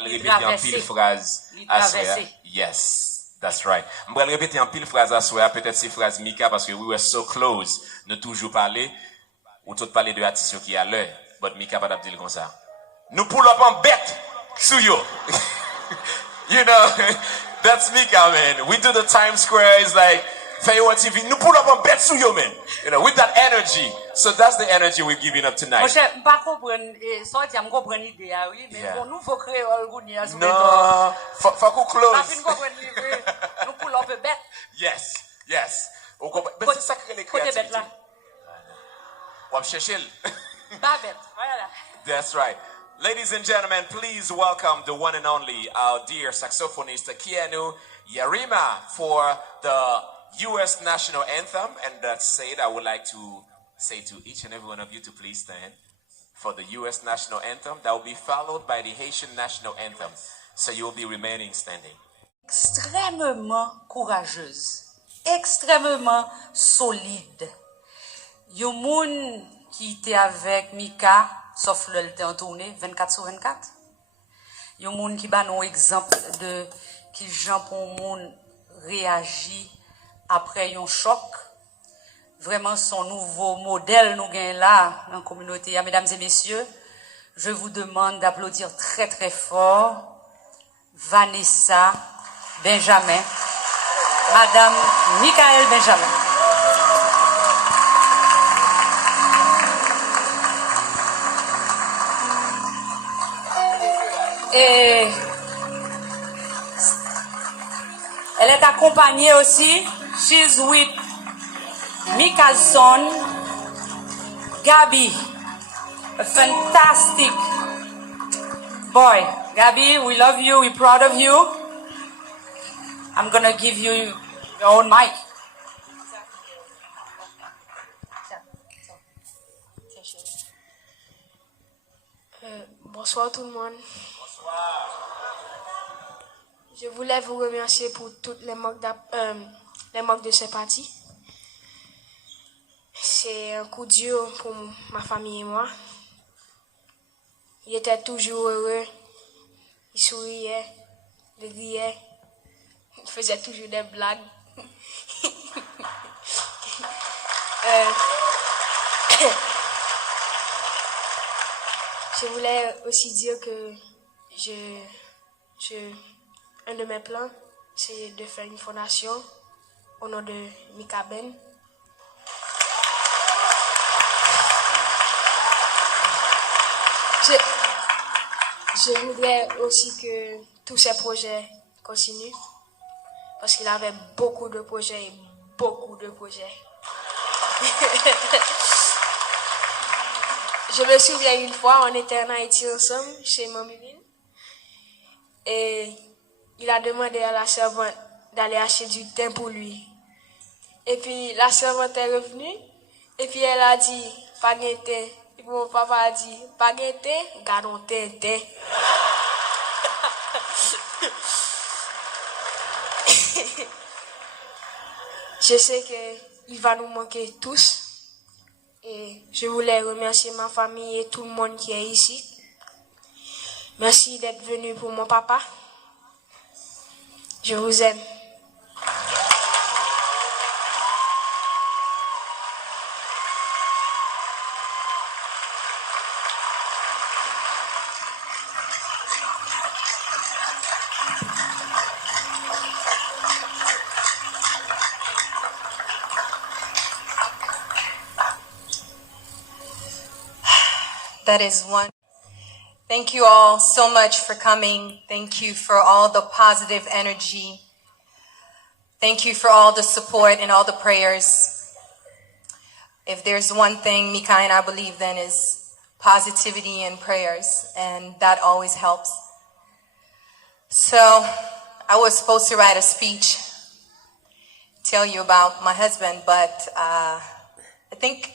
répéter en pile phrase à soi. Yes, that's right. Je vais répéter en pile phrase à soi, peut-être ces phrases Mika, parce que we were so close, nous toujours parler, ou tout parler de l'artiste qui est à l'heure, but Mika pas dire comme ça. Nous pull up en bête, sous yo. You know, that's Mika, man. We do the Times Square, it's like, Fayewa TV, nous pull up en bête sous yo, man. You know, with that energy. So that's the energy we're giving up tonight. Je ne pas comprendre, ça, je comprends l'idée, oui, mais bon, nous, faut créer un no, faut qu'on close. Nous pull up bête. Yes, yes. Mais c'est ça que les créativité. On va chercher. That's right. Ladies and gentlemen, please welcome the one and only, our dear saxophonist, Kienu Yarima, for the U.S. National Anthem. And that said, I would like to say to each and every one of you to please stand for the U.S. National Anthem. That will be followed by the Haitian National Anthem. So you will be remaining standing. Extrêmement courageuse, extrêmement solide. Yon moun qui était avec Mika, sauf le était en tournée 24/24. Yon moun qui ba non exemple de qui Jean pour moun réagit après un choc. Vraiment son nouveau modèle nous gagne là dans la communauté. Mesdames et messieurs, je vous demande d'applaudir très très fort Vanessa Benjamin, Madame Michael Benjamin. Et elle est accompagnée aussi, she's with Mika's son, Gabi, a fantastic boy. Gabi, we love you, we're proud of you. I'm going to give you your own mic. Bonsoir tout le monde. Je voulais vous remercier pour toutes les manques de sympathie. C'est un coup dur pour ma famille et moi. Il était toujours heureux. Il souriait, il riait. Il faisait toujours des blagues. Je voulais aussi dire que un de mes plans, c'est de faire une fondation au nom de Mikaben. Je voudrais aussi que tous ces projets continuent parce qu'il avait beaucoup de projets et beaucoup de projets. Je me souviens une fois, on était en Haïti ensemble chez Mamivine et il a demandé à la servante d'aller acheter du thym pour lui. Et puis la servante est revenue et puis elle a dit pas de thym. Et puis mon papa a dit pas de thym, gardons thym. Je sais qu'il va nous manquer tous. Et je voulais remercier ma famille et tout le monde qui est ici. Merci d'être venu pour mon papa. Je vous aime. That is one. Thank you all so much for coming. Thank you for all the positive energy. Thank you for all the support and all the prayers. If there's one thing Mika and I believe in is positivity and prayers, and that always helps. So I was supposed to write a speech, tell you about my husband, but I think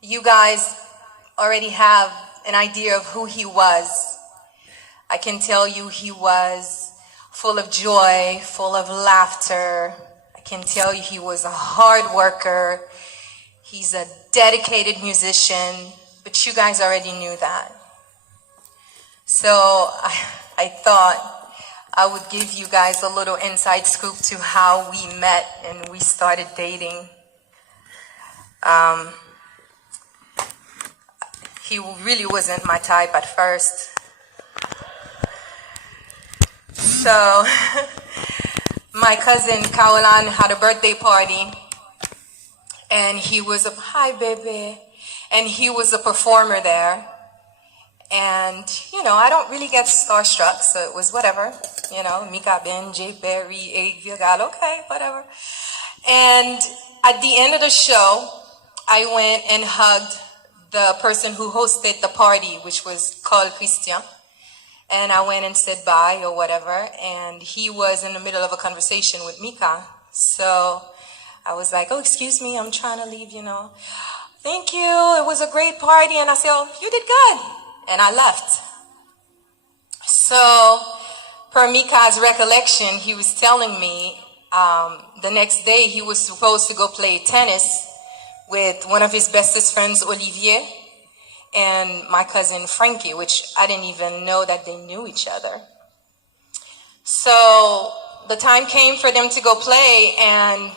you guys already have an idea of who he was. I can tell you he was full of joy, full of laughter. I can tell you he was a hard worker. He's a dedicated musician, but you guys already knew that. So I thought I would give you guys a little inside scoop to how we met and we started dating. He really wasn't my type at first. So my cousin Caroline had a birthday party, and he was hi baby, and he was a performer there. And I don't really get starstruck, so it was whatever. Mika Ben, J Berry, Egg, Gade, okay, whatever. And at the end of the show, I went and hugged the person who hosted the party, which was called Christian. And I went and said bye or whatever. And he was in the middle of a conversation with Mika. So I was like, oh, excuse me, I'm trying to leave, Thank you, it was a great party. And I said, oh, you did good. And I left. So per Mika's recollection, he was telling me the next day he was supposed to go play tennis with one of his bestest friends, Olivier, and my cousin Frankie, which I didn't even know that they knew each other. So the time came for them to go play, and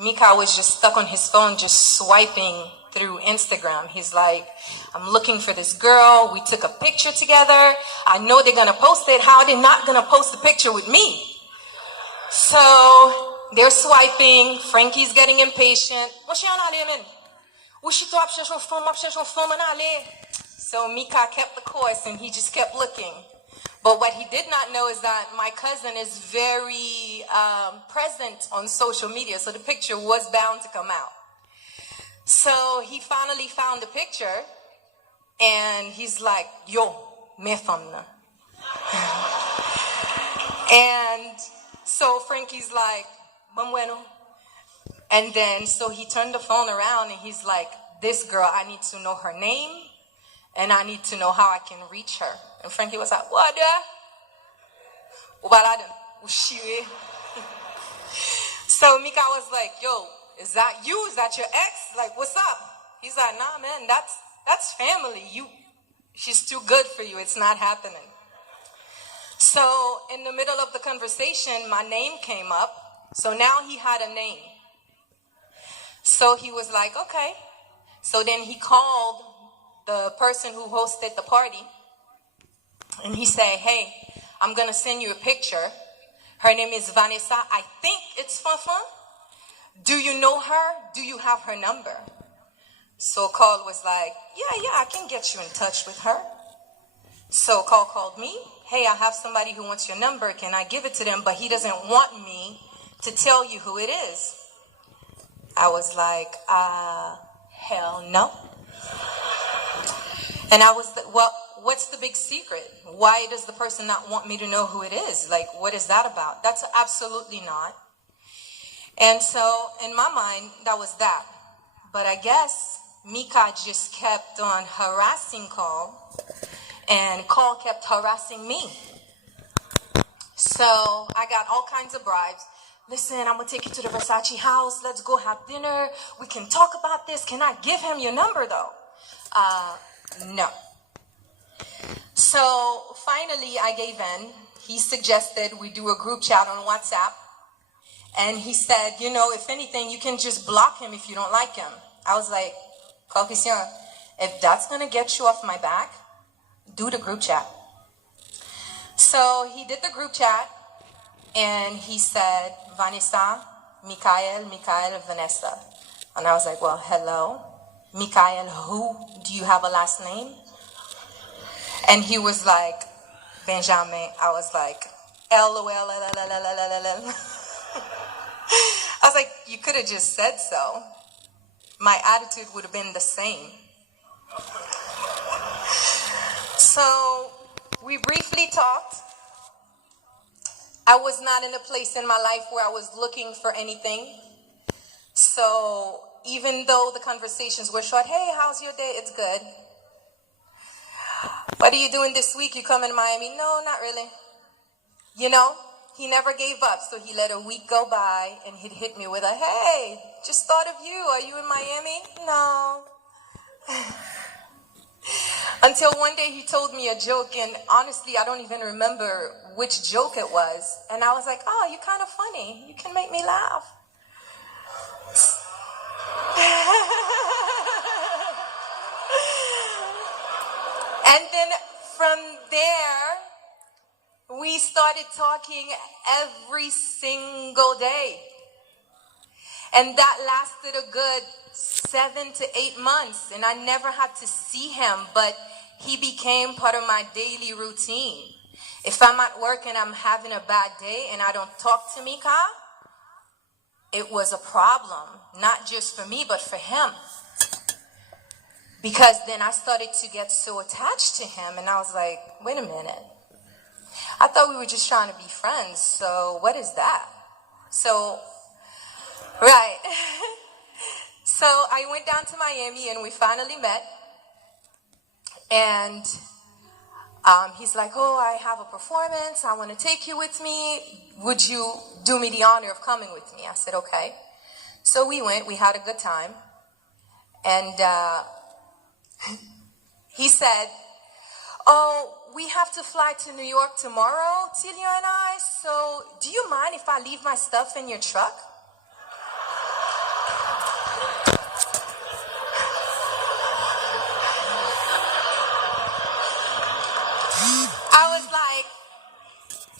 Mika was just stuck on his phone, just swiping through Instagram. He's like, I'm looking for this girl. We took a picture together. I know they're going to post it. How are they not going to post the picture with me? So they're swiping. Frankie's getting impatient. So Mika kept the course, and he just kept looking. But what he did not know is that my cousin is very present on social media, so the picture was bound to come out. So he finally found the picture, and he's like, yo, me famna. And so Frankie's like, bueno. And then, so he turned the phone around, and he's like, this girl, I need to know her name, and I need to know how I can reach her. And Frankie was like, what? So Mika was like, yo, is that you? Is that your ex? Like, what's up? He's like, nah, man, that's family. She's too good for you. It's not happening. So in the middle of the conversation, my name came up. So now he had a name. So he was like, okay. So then he called the person who hosted the party, and he said, hey, I'm going to send you a picture. Her name is Vanessa. I think it's Fanfan. Do you know her? Do you have her number? So Carl was like, yeah, I can get you in touch with her. So Carl called me. Hey, I have somebody who wants your number. Can I give it to them? But he doesn't want me to tell you who it is. I was like, hell no. And I was like, well, what's the big secret? Why does the person not want me to know who it is? Like, what is that about? That's absolutely not. And so in my mind, that was that. But I guess Mika just kept on harassing Carl, and Carl kept harassing me. So I got all kinds of bribes. Listen, I'm going to take you to the Versace house. Let's go have dinner. We can talk about this. Can I give him your number, though? No. So finally, I gave in. He suggested we do a group chat on WhatsApp. And he said, if anything, you can just block him if you don't like him. I was like, Kesyon, if that's going to get you off my back, do the group chat. So he did the group chat, and he said, Vanessa, Mikael, Vanessa. And I was like, well, hello. Mikael, who? Do you have a last name? And he was like, Benjamin. I was like, LOL. I was like, you could have just said so. My attitude would have been the same. So we briefly talked. I was not in a place in my life where I was looking for anything. So even though the conversations were short, hey, how's your day? It's good. What are you doing this week? You come in Miami? No, not really. He never gave up. So he let a week go by, and he'd hit me with a, hey, just thought of you. Are you in Miami? No. Until one day he told me a joke, and honestly, I don't even remember which joke it was. And I was like, oh, you're kind of funny. You can make me laugh. And then from there, we started talking every single day. And that lasted a good 7 to 8 months. And I never had to see him, but he became part of my daily routine. If I'm at work and I'm having a bad day and I don't talk to Mika, it was a problem. Not just for me, but for him. Because then I started to get so attached to him, and I was like, wait a minute. I thought we were just trying to be friends, so what is that? So, right. So I went down to Miami, and we finally met. And he's like, oh, I have a performance. I want to take you with me. Would you do me the honor of coming with me? I said, okay. So we went. We had a good time. And he said, oh, we have to fly to New York tomorrow, Celia and I. So do you mind if I leave my stuff in your truck? I was like,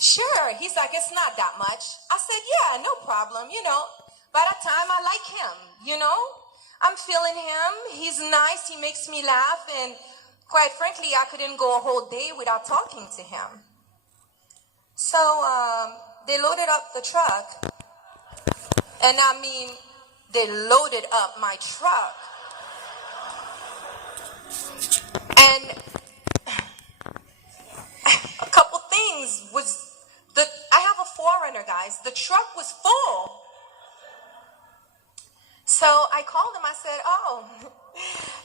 sure. He's like, it's not that much. I said, yeah, no problem. You know, by that time I like him, you know. I'm feeling him. He's nice. He makes me laugh. And quite frankly, I couldn't go a whole day without talking to him. So they loaded up the truck. And I mean, they loaded up my truck. And a couple things was, I have a 4Runner, guys. The truck was full. So I called him. I said, oh,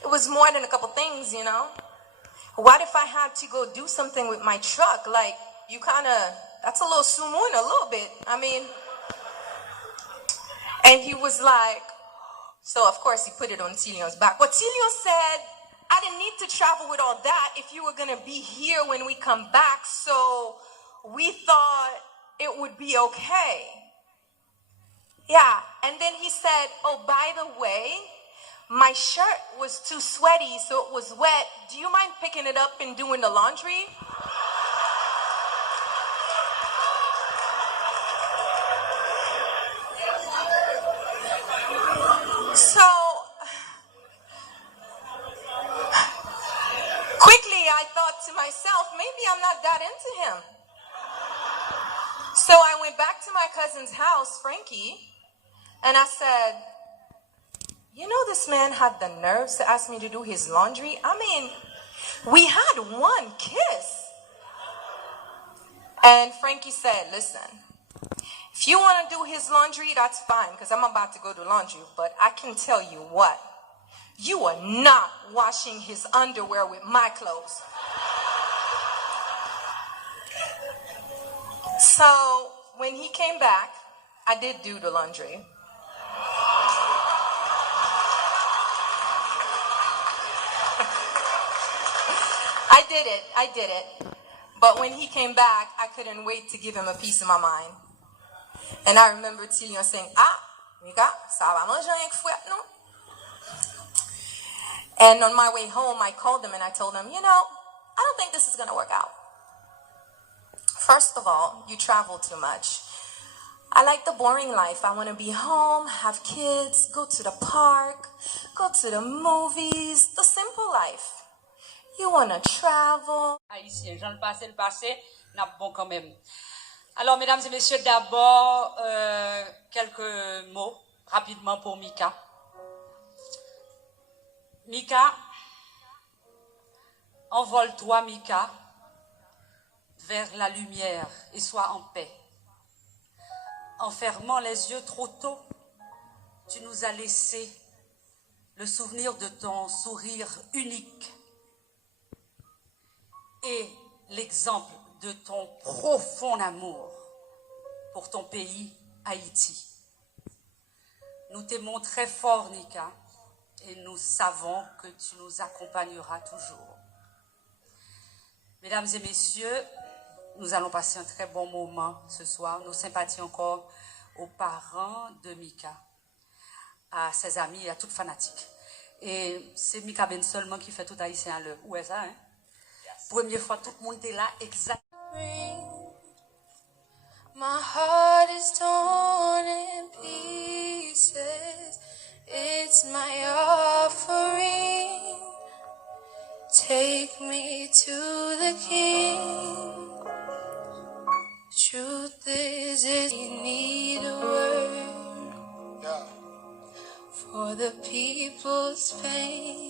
it was more than a couple things, you know. What if I had to go do something with my truck? Like, you kind of, that's a little sumun, a little bit. I mean, and he was like, so of course he put it on Cilio's back. But Cilio said, I didn't need to travel with all that if you were going to be here when we come back. So we thought it would be okay. Yeah, and then he said, oh, by the way, my shirt was too sweaty, so it was wet. Do you mind picking it up and doing the laundry? So, quickly I thought to myself, maybe I'm not that into him. So I went back to my cousin's house, Frankie, and I said, you know, this man had the nerves to ask me to do his laundry. I mean, we had one kiss. And Frankie said, listen, if you want to do his laundry, that's fine, because I'm about to go do laundry. But I can tell you what, you are not washing his underwear with my clothes. So when he came back, I did do the laundry. I did it. But when he came back, I couldn't wait to give him a piece of my mind. And I remember Cilio saying, Mika, ça va manger avec fouette, non? And on my way home, I called him and I told him, you know, I don't think this is going to work out. First of all, you travel too much. I like the boring life. I want to be home, have kids, go to the park, go to the movies, the simple life. You want to travel. Haïtien, j'en le passé, n'a bon quand même. Alors, mesdames et messieurs, d'abord, quelques mots rapidement pour Mika. Mika, envole-toi, Mika, vers la lumière et sois en paix. En fermant les yeux trop tôt, tu nous as laissé le souvenir de ton sourire unique et l'exemple de ton profond amour pour ton pays, Haïti. Nous t'aimons très fort, Mika, et nous savons que tu nous accompagneras toujours. Mesdames et messieurs, nous allons passer un très bon moment ce soir. Nos sympathies encore aux parents de Mika, à ses amis et à toute fanatique. Et c'est Mikaben seulement qui fait tout haïtien à l'heure. Où est ça, hein? Yes. Première fois, tout le monde est là, exact. My heart is torn in pieces. It's my offering. Take me to the King. Truth is, you need a word for the people's pain.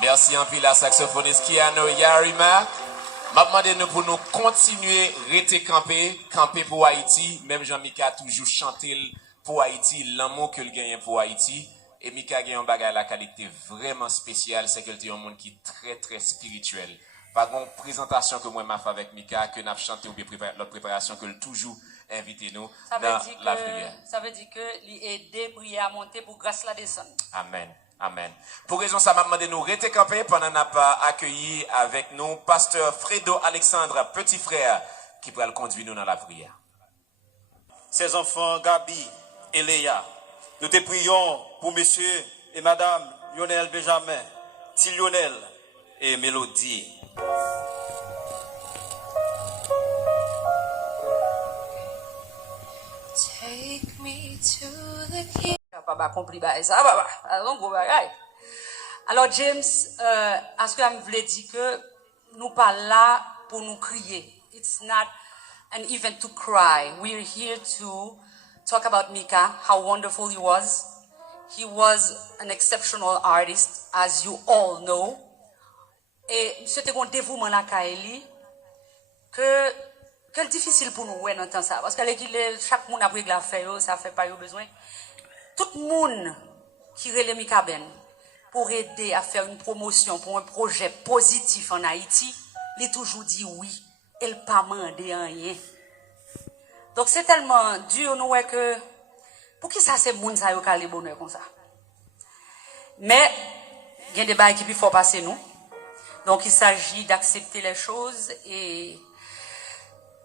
Merci Anpil la saxophoniste qui a nous Yarima. M'a demandé nous pour nous continuer rester camper pour Haïti. Même Jean-Mika toujours chanté pour Haïti, l'amour que le gagne pour Haïti. Et Mika gagne un bagage la qualité vraiment spéciale, c'est qu'elle est un monde qui est très très spirituel. Par contre, présentation que moi m'a fait avec Mika, que n'a chanté ou bien l'autre préparation que le toujours invité nous dans la prière. Ça veut dire que l'aider prière à monter pour grâce la descendre. Amen. Amen. Pour raison ça m'a demandé nous rester campés pendant n'a pas accueilli avec nous pasteur Fredo Alexandre, petit frère, qui pourra le conduire nous dans la prière. Ses enfants Gabi et Léa, nous te prions pour monsieur et madame Lionel Benjamin, Ti Lionel et Mélodie. Take me to the King. Alors James, est-ce que je voulais dire que nous pas là pour nous crier? It's not an event to cry. We're here to talk about Mika, how wonderful he was. He was an exceptional artist, as you all know. Et monsieur te un dévouement la Kaeli que c'est difficile pour nous ouais d'entendre ça parce que chaque monde après la fait ça fait pas besoin. Tout le monde qui relève Mikaben pour aider à faire une promotion pour un projet positif en Haïti, il toujours dit oui, il pas mandé rien. Donc c'est tellement dur nous que pour qui ça c'est monde ça yo calé bonheur comme ça. Mais il y a des bails qui faut passer nous. Donc il s'agit d'accepter les choses et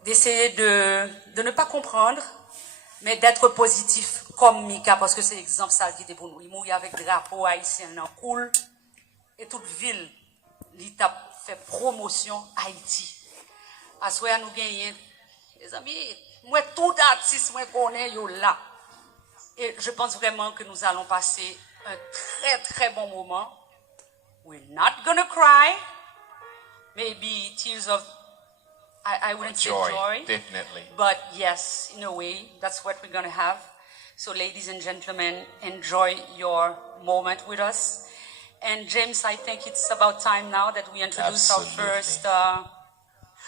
d'essayer de ne pas comprendre, mais d'être positif comme Mika, parce que c'est l'exemple ça qui était pour nous. Il mourit avec drapeau haïtien en cool, et toute ville, il a fait promotion Haïti. À ce nous gagnons, les amis, moi tout artiste moi connais yo là. Et je pense vraiment que nous allons passer un très très bon moment. We're not gonna cry. Maybe tears of I wouldn't say joy, definitely. But yes, in a way, that's what we're going to have. So ladies and gentlemen, enjoy your moment with us. And James, I think it's about time now that we introduce our first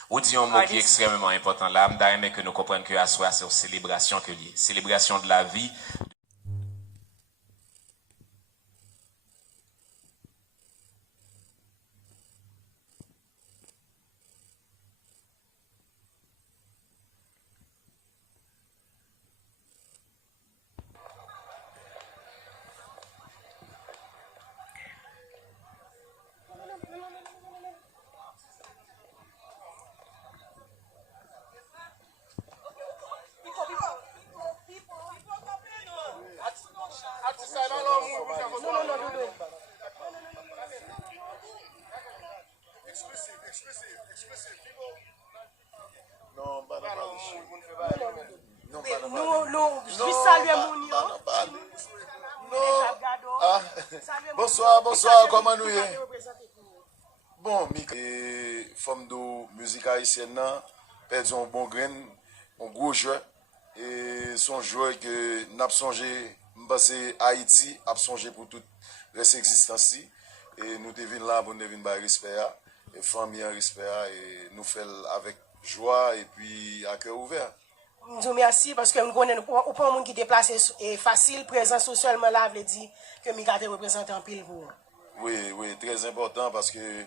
Ou dit un mot qui est extrêmement important là, mais que nous comprenions que à soi c'est une célébration que liée, célébration de la vie. Bonsoir, bonsoir, comment nous y est? Bon, Mika, femme de musique haïtienne, perdu un bon grain, un gros joueur. Et son joueur que n'a pas songé, c'est Haïti, a songé pour toute reste existence. Et nous devons là pour nous devons respect, et famille en respect, et nous faisons avec joie et puis à cœur ouvert. Nous merci parce que nous connaissons au point monde qui déplace est facile, présent socialement là, veut dire que Mika te représente en pile pour. Oui, oui, très important parce que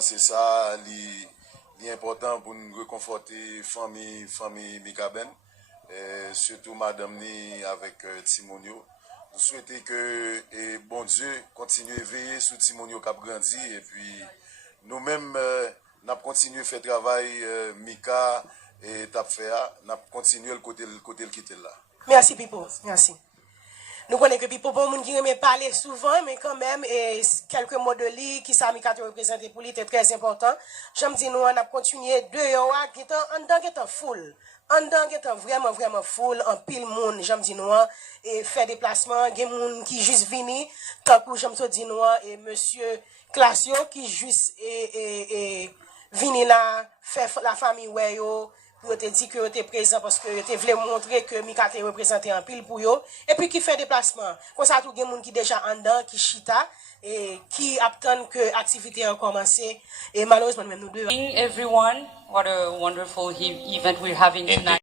c'est ça, c'est important pour nous réconforter famille Mikaben, surtout madame ni avec Timonio. Nous souhaitons que bon Dieu continue à veiller sur Timonio qui a grandi et puis nous-mêmes nous continuons à faire travail Mika et t'as fait n'a continué le côté le quitter là. Merci Pipo, merci. Nous connaissons que Pipo bon monde qui aime parler souvent mais quand même quelques mots de lui qui ça Mika te représenter pour lui était très important. J'aime dire nous on a continué dehors qui était en dedans qui était full. En dedans qui était vraiment full en pile monde j'aime dire nous et faire déplacement gen monde qui juste vini tant que j'aime te dire nous et monsieur Clasio qui juste vini là faire la famille ouais yo pour te dire que tu es présent parce que tu voulais montrer que Mika te représenté en pile pour yo et puis qui fait déplacement comme ça tout gen monde qui déjà en dedans qui chita et qui attend que activité a commencé et malheureusement même nous deux Everyone, what a wonderful event we're having tonight.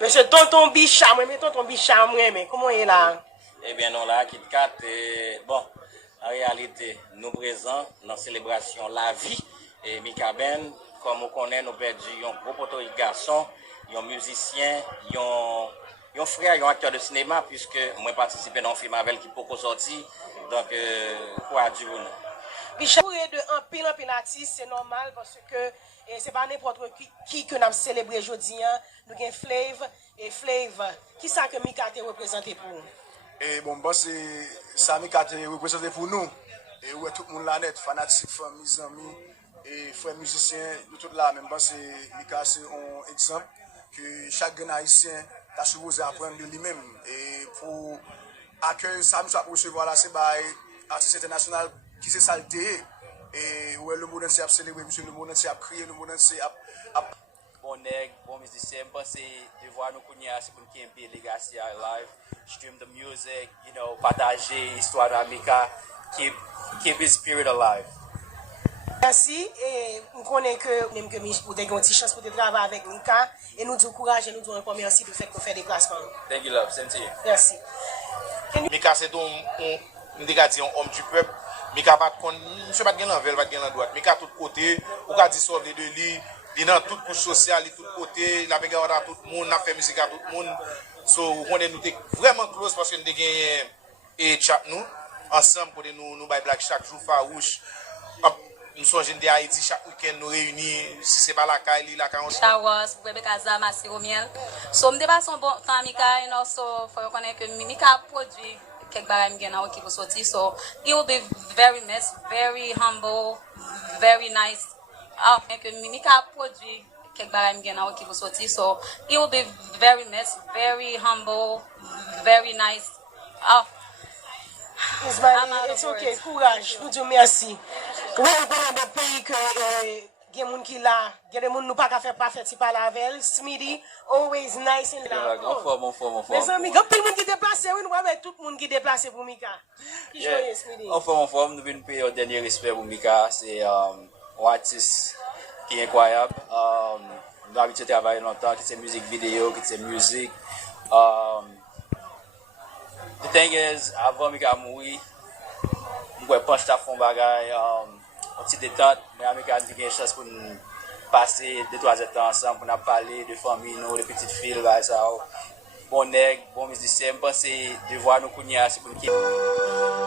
Monsieur tonton Bicham, mais tonton Bicham, mais comment il est là? Eh bien, non, là, Kit Kat, bon, en réalité, nous présents dans la célébration lavi et Mikaben, comme on connaît, nous perdu un gros poteau garçon, un musicien, un frère, un acteur de cinéma, puisque moi participé dans un film avec qui peut sortir, donc, quoi du bon. Bicham, de Anpil artiste, c'est normal parce que c'est pas n'importe qui que nous avons célébré aujourd'hui. Nous avons Flav et Flav. Qui ça que Mika te représenté pour nous? Et bon, c'est ça Mika te représenté pour nous. Et ouais, tout le monde là net, fanatique, famille, zanmi, et frères musiciens, nous tous là, même c'est Mika, c'est un exemple que chaque haïtien a supposé apprendre de lui-même. Et pour accueillir ça, nous sommes recevoir là, c'est l'artiste international qui s'est salté. Et ouais, le monde entier a célébré, le monde entier a crié, le monde entier a bon nègre, bon musicien, c'est de voir nous connaître, c'est pour nous qui legacy live, stream the music, you know, partager l'histoire de Mika, keep his spirit alive. Merci, et nous connaissons que nous avons une petite chance pour travailler avec Mika, et nous disons courage et nous disons encore merci pour faire des déplacements. Thank you, love, same to you. Merci. Mika c'est un homme du peuple. Mika pas kon, monsieur pas gen l'envers, pas gen la droite. Mika tout côté, ou ka dissolve de lui, il dans toute couche sociale, tout côté, la bagarre à tout le monde, n'a fait musique à tout le monde. So on est nous vraiment close parce que nous gagné et chat nous ensemble pour nous bail black chaque jour farouche. Nous sommes jeunes de Haïti chaque week-end nous réunis, si c'est pas la caille, la caille. Showers, bebe kaza, masi romiel. So m'de pas son bon temps Mika, you know, so faut reconnaître que Mika produit quelques bagages m'gen qui vont sortir. So he will be very nice, very humble, very nice. Que Mika produit quelques bagages m'gen qui vont sortir. So he will be very nice, very humble, very nice. It's okay, courage, nous disons merci. Oui, dans des pays que il y a des gens qui là, il y a des gens qui ne pas faire parfait si pas la veille. Smithy, always nice and loud. Mon forme. Mais amis, il y a tout le monde qui déplace, oui, nous avons tout le monde qui déplace pour Mika. Qui joyeux, Smithy. En forme, nous venons payer un dernier respect pour Mika. C'est un artiste qui est incroyable. Nous avons habitué à travailler longtemps, qui c'est musique vidéo, qui c'est musique. The thing is, avant Mika mourir, je pense que je fais un bagage, un petit détente, mais Mika a une chance pour nous passer 2-3 temps ensemble, pour nous parler de famille, de petites filles, bon nègre, bon musicien, je pense que de voir nous connaître, c'est pour nous.